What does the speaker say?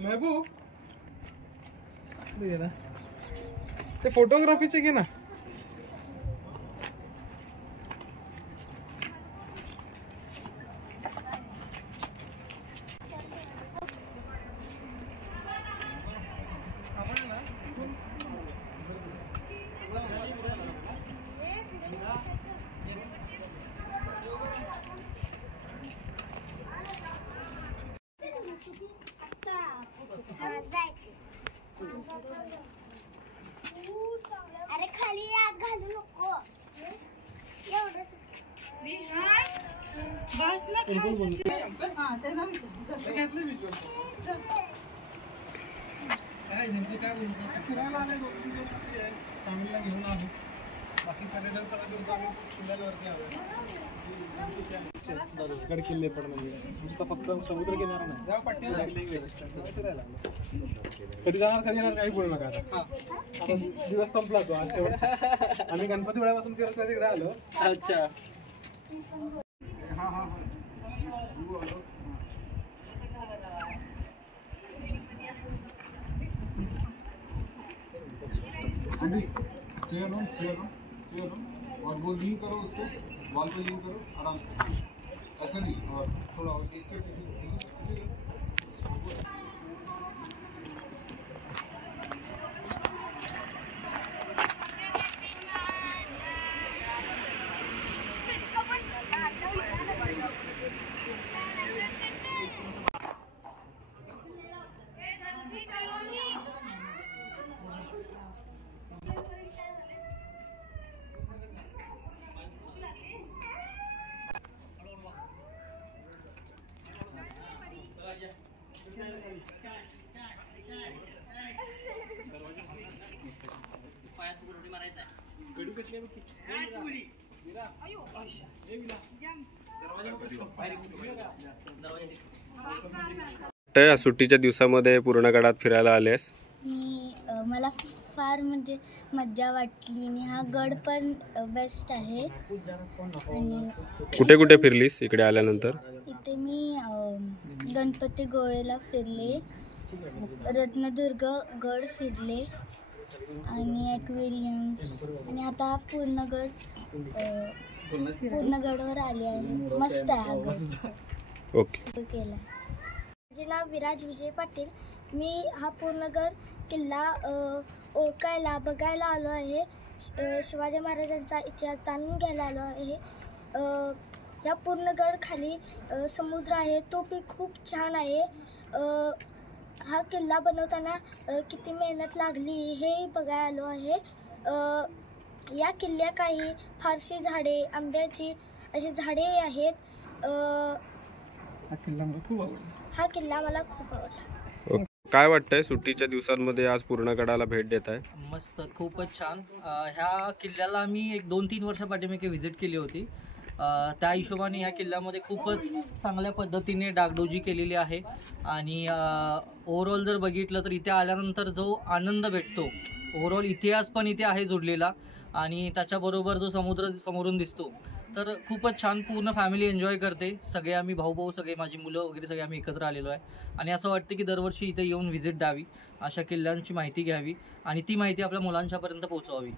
महबूब ना ते फोटोग्राफीचे घे ना. अरे खाली आत घालू नको. बस ना काय नेमके काय बोलतो फिरायला आले 2-3 दिवस कसे आहे फॅमिलीला घेऊन आलो. बाकी पर्यटन गड किल्ले पण म्हणजे नुसतं फक्त समुद्र किनारा नाही कधी जाणार काही बोलू नका. आता दिवस संपला तो आज शेवट. आम्ही गणपती वेळापासून तिकडे आलो. अच्छा हा हा और वो लीन करो उसको वॉल पे लीन करो आराम से ऐसा नहीं और थोड़ा और या सुट्टीच्या दिवसामध्ये पूर्णगडात फिरायला आलेस. मला फार म्हणजे मज्जा वाटली आणि हा गड पण बेस्ट आहे. आणि कुठे कुठे फिरलीस इकडे आल्यानंतर? इथे मी गणपती गोळेला फिरले, रत्नदुर्ग गड फिरले आणि ॲक्वेरियम्स आणि आता पूर्णगडवर आले आहे. मस्त आहे हा गड. ओके. केला. माझे नाव विराज विजय पाटील. मी हा पूर्णगड किल्ला ओळखायला बघायला आलो आहे. शिवाजी महाराजांचा इतिहास जाणून घ्यायला आलो आहे. या पूर्णगड खाली समुद्र आहे, तो पण खूप छान आहे. हा किल्ला बनवताना किती मेहनत लागली हे बघायला आलो आहे. या किल्ल्या काही फारशी झाडे, आंब्याची अशी झाडे आहेत. हा किल्ला मला खूप आवडला. काय वाटतंय सुट्टीच्या दिवसांमध्ये आज पूर्णगडाला भेट देत आहे? मस्त, खूपच छान. ह्या किल्ल्याला आम्ही 1-2-3 वर्षापाठीमागे व्हिजिट केली होती. त्या हिशोबाने ह्या किल्ल्यामध्ये खूपच चांगल्या पद्धतीने डागडोजी केलेली आहे. आणि ओव्हरऑल जर बघितलं तर इथे आल्यानंतर जो आनंद भेटतो, ओव्हरऑल इतिहास पण इथे आहे जोडलेला आणि त्याच्याबरोबर जो समुद्र समोरून दिसतो, तर खूपच छान. पूर्ण फॅमिली एन्जॉय करते. सगळे आम्ही भाऊ सगळे, माझी मुलं वगैरे सगळे आम्ही एकत्र आलेलो आहे. आणि असं वाटतं की दरवर्षी इथे येऊन व्हिजिट द्यावी, अशा किल्ल्यांची माहिती घ्यावी आणि ती माहिती आपल्या मुलांच्यापर्यंत पोहोचवावी.